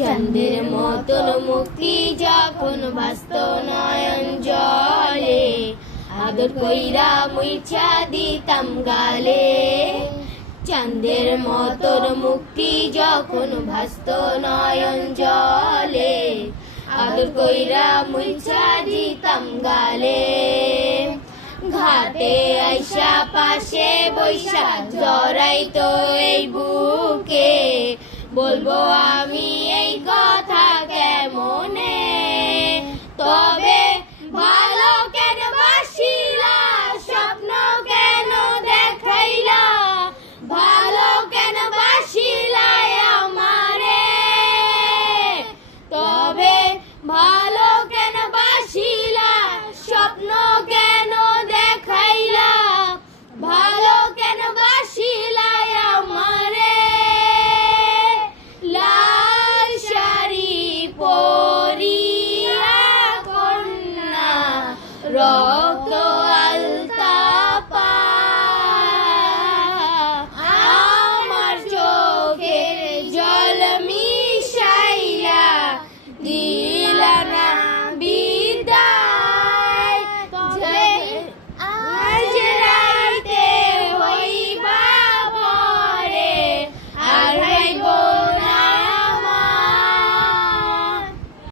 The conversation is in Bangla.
চাঁদের মতন মুক্তি যখন ভাসত নয়ন জলে, আদর কইরা মুইছা দিতাম গালে। চাঁদের মতন মুক্তি যখন ভাসত নয়ন জলে, আদর কইরা মুইছা দিতাম গালে। ঘাটে আইসা পাশে বৈশা জড়াইতো এই বুকে, বলবো আমি এই কথা কেমনে। তবে ভালো কেন বাসিলা, স্বপ্ন কেন দেখাইলা, ভালো কেন বাসিলা আমারে। তবে ভালো কেন বাসিলা, স্বপ্ন কেন দেখাইলা, ভালো কেন বাসিলা আমারে। লাল শাড়ি পরিয়া কন্যা